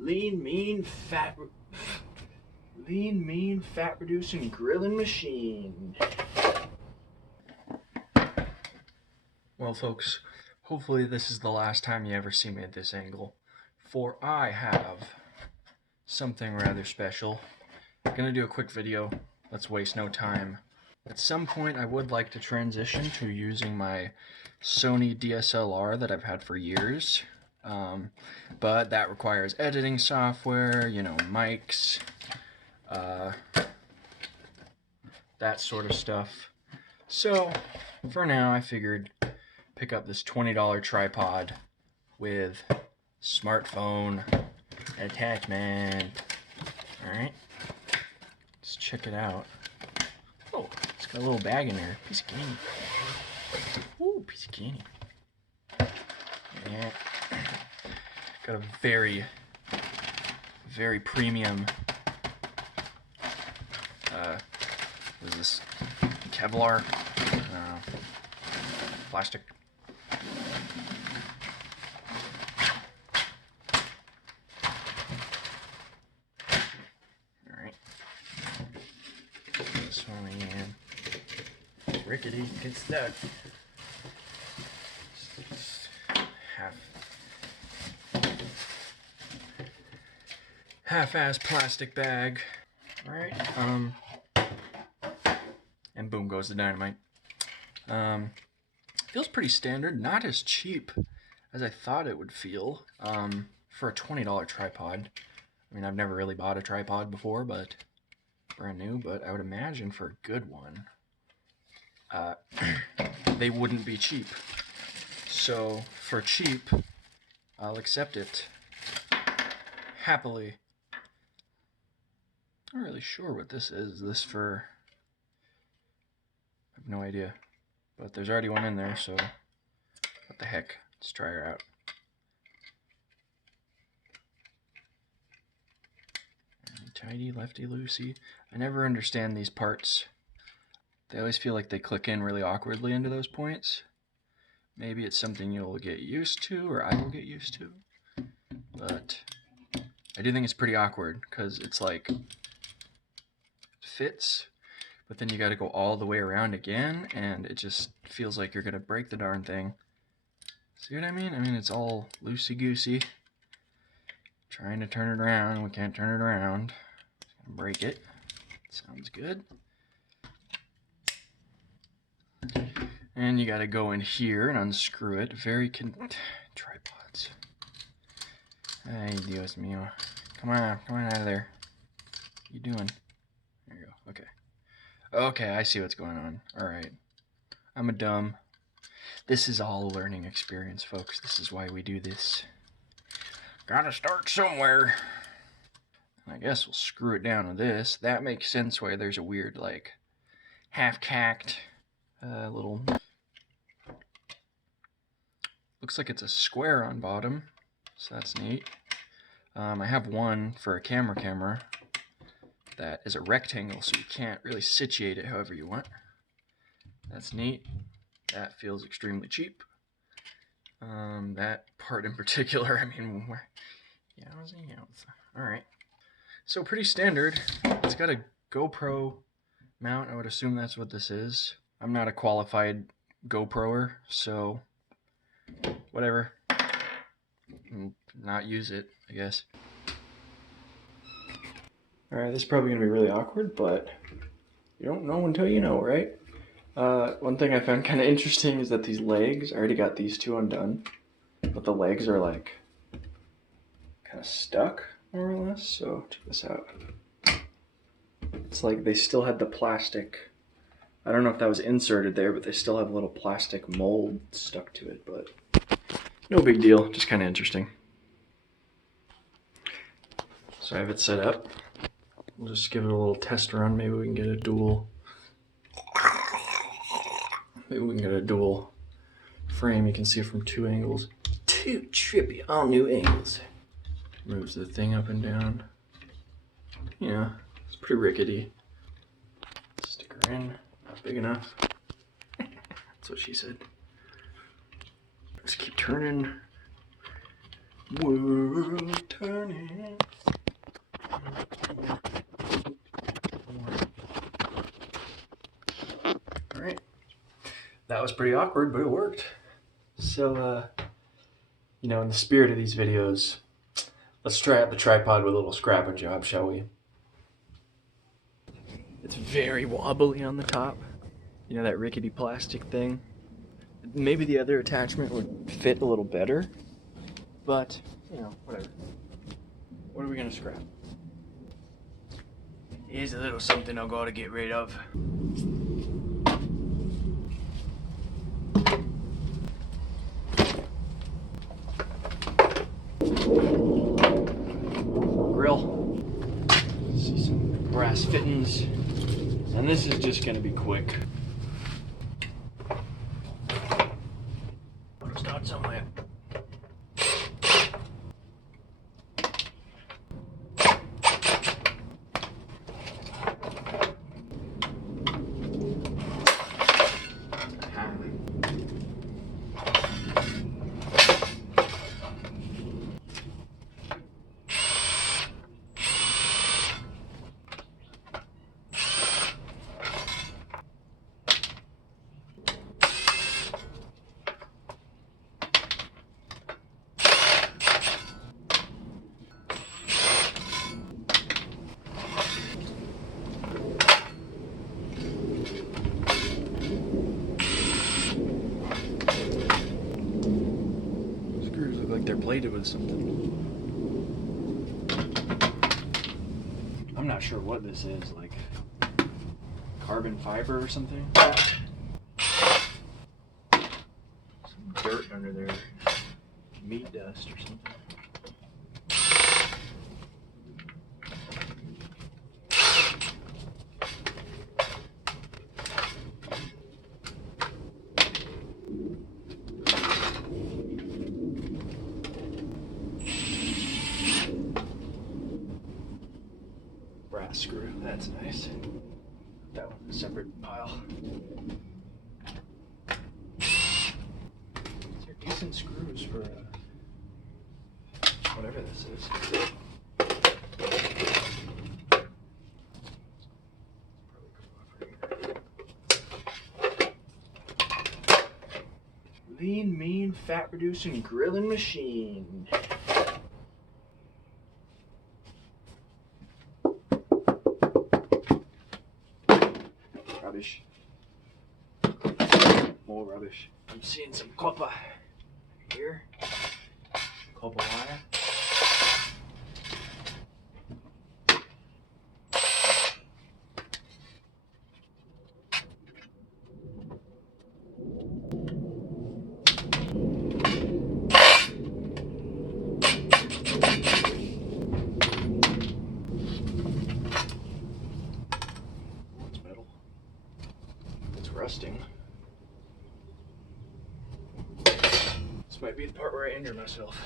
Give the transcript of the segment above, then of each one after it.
Lean, mean, fat reducing grilling machine. Well, folks, hopefully this is the last time you ever see me at this angle, for I have something rather special. I'm gonna do a quick video. Let's waste no time. At some point, I would like to transition to using my Sony DSLR that I've had for years. But that requires editing software, you know, mics, that sort of stuff. So, for now, I figured pick up this $20 tripod with smartphone attachment. Alright, let's check it out. Oh, it's got a little bag in there. Piece of candy. Ooh, piece of candy. Yeah. Got a very, very premium, what is this? Kevlar? Plastic. Alright. This one again. It's rickety, gets stuck. Half-ass plastic bag. Alright, and boom goes the dynamite. Feels pretty standard, not as cheap as I thought it would feel, for a $20 tripod. I mean, I've never really bought a tripod before, but brand new, but I would imagine for a good one, they wouldn't be cheap. So, for cheap, I'll accept it happily. Not really sure what this is. Is this for... I have no idea. But there's already one in there, so what the heck. Let's try her out. Tidy, lefty, loosey. I never understand these parts. They always feel like they click in really awkwardly into those points. Maybe it's something you'll get used to, or I will get used to. But I do think it's pretty awkward, because it's like... fits, but then you got to go all the way around again, and it just feels like you're gonna break the darn thing. See what I mean? I mean, it's all loosey-goosey. Trying to turn it around, we can't turn it around. Break it. Sounds good. And you got to go in here and unscrew it. Tripods. Ay, Dios mío. Come on out of there. What are you doing? There you go. Okay. Okay, I see what's going on. Alright. I'm a dumb. This is all a learning experience, folks. This is why we do this. Gotta start somewhere. I guess we'll screw it down with this. That makes sense why there's a weird, like, half-cacked little... Looks like it's a square on bottom, so that's neat. I have one for a camera that is a rectangle, so you can't really situate it however you want. That's neat. That feels extremely cheap. That part in particular, I mean, alright. So pretty standard. It's got a GoPro mount. I would assume that's what this is. I'm not a qualified GoProer, so whatever. Not use it, I guess. Alright, this is probably going to be really awkward, but you don't know until you know, right? One thing I found kind of interesting is that these legs, I already got these two undone, but the legs are like kind of stuck, more or less, so check this out. It's like they still had the plastic, I don't know if that was inserted there, but they still have a little plastic mold stuck to it, but no big deal, just kind of interesting. So I have it set up. We'll just give it a little test run. Maybe we can get a dual. Maybe we can get a dual frame. You can see it from two angles. Two trippy, all new angles. Moves the thing up and down. Yeah, it's pretty rickety. Stick her in. Not big enough. That's what she said. Just keep turning. World turning. Alright. That was pretty awkward, but it worked. So, you know, in the spirit of these videos, let's try out the tripod with a little scrapping job, shall we? It's very wobbly on the top. You know, that rickety plastic thing? Maybe the other attachment would fit a little better, but, you know, whatever. What are we gonna scrap? Here's a little something I'll go to get rid of. Grill. See some brass fittings. And this is just gonna be quick. Start somewhere. They're plated with something. I'm not sure what this is, like carbon fiber or something. Some dirt under there, meat dust or something. Brass screw, that's nice. That one's a separate pile. These are decent screws for whatever this is. Lean, mean, fat reducing grilling machine. Rubbish. More rubbish. I'm seeing some copper here. Copper wire. It's metal. It's rusting. This might be the part where I injure myself.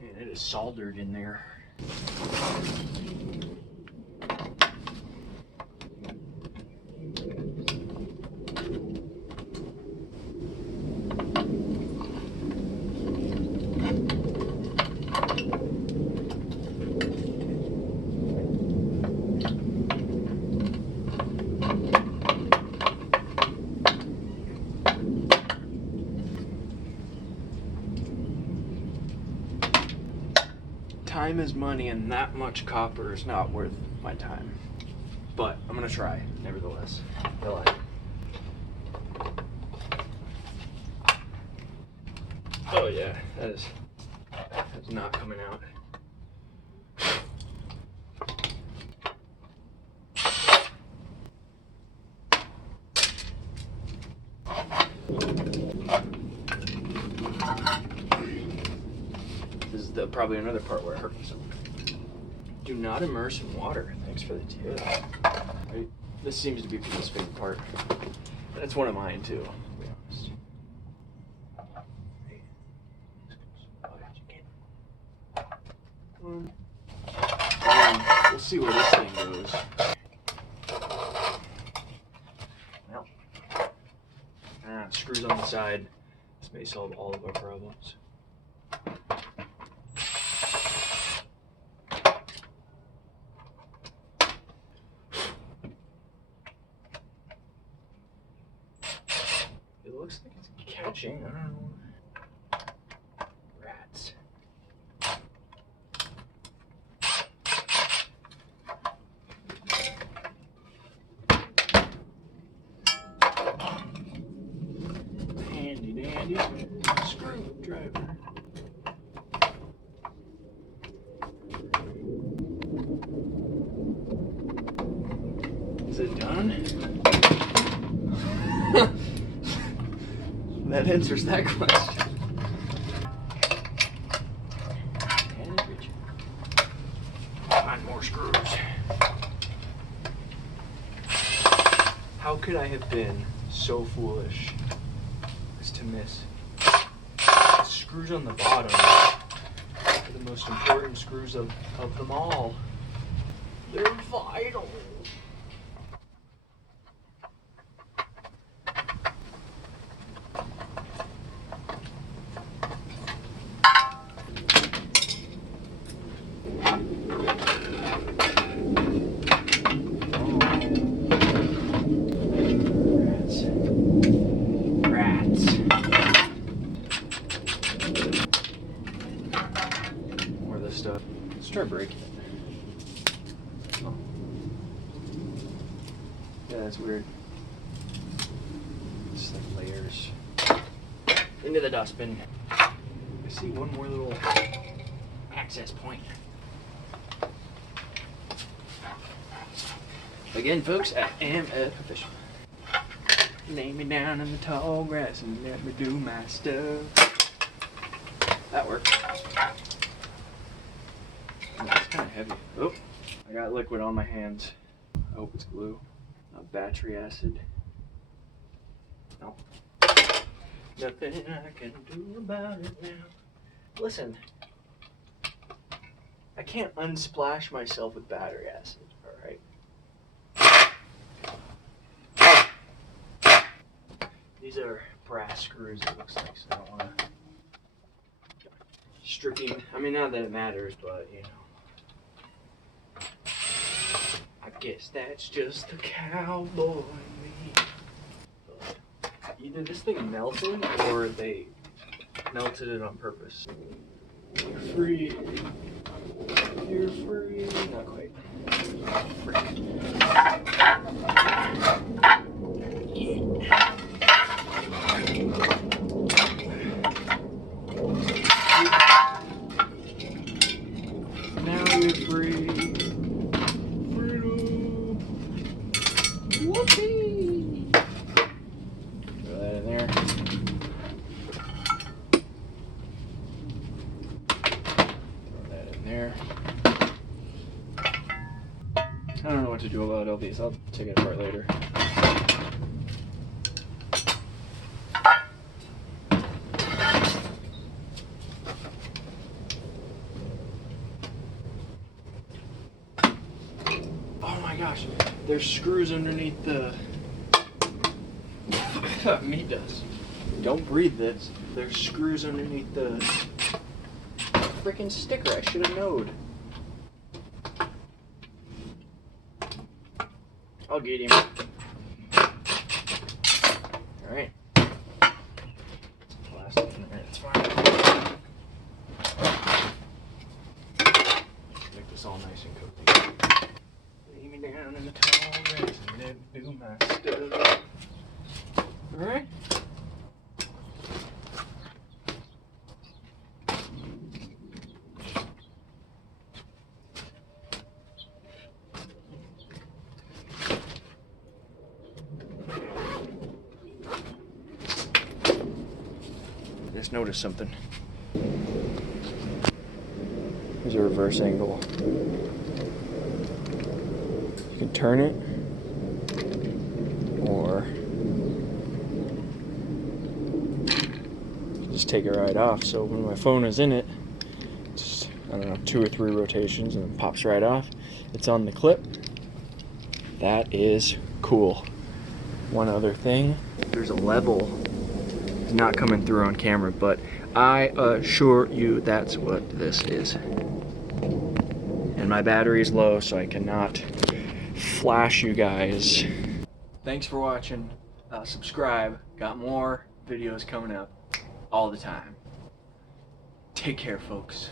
Man, it is soldered in there. Time is money, and that much copper is not worth my time. But I'm gonna try, nevertheless. Will I? Oh yeah, that's not coming out. This is probably another part where it hurt myself. Do not immerse in water. Thanks for the tip. Right. This seems to be Pete's favorite part. That's one of mine too, to be honest. We'll see where this thing goes. Well, screws on the side. This may solve all of our problems. It looks like it's catching. I don't know. Rats. Handy dandy screwdriver. Is it done? That answers that question. And reach. Find more screws. How could I have been so foolish as to miss? The screws on the bottom are the most important screws of them all. They're vital. Stuff. Let's try breaking it. Oh. Yeah, that's weird. It's like layers. Into the dustbin. I see one more little access point. Again, folks, I am a professional. Lay me down in the tall grass and let me do my stuff. That worked. It's kind of heavy. Oh, I got liquid on my hands. I hope it's glue, not battery acid. No. Nothing I can do about it now. Listen, I can't unsplash myself with battery acid, alright? These are brass screws, it looks like, so I don't want to stripping. I mean, not that it matters, but you know. I guess that's just the cowboy in me. But either this thing melted or they melted it on purpose. You're free. You're free. Not quite. Free. Now you're free. Whoopee! Throw that in there. Throw that in there. I don't know what to do about all these. I'll take it apart later. Oh my gosh, there's screws underneath the meat dust. Don't breathe this. There's screws underneath the freaking sticker. I should have known. I'll get him. Alright. Plastic in there, it's fine. Make this all nice and cooked. Lay me down in the tall grass and let me do my stuff. Alright? Just noticed something. There's a reverse angle. You can turn it, or just take it right off. So when my phone is in it, it's, I don't know, 2 or 3 rotations and it pops right off. It's on the clip. That is cool. One other thing, there's a level It's not coming through on camera, but I assure you that's what this is. And my battery is low, so I cannot flash you guys. Thanks for watching. Subscribe. Got more videos coming up all the time. Take care, folks.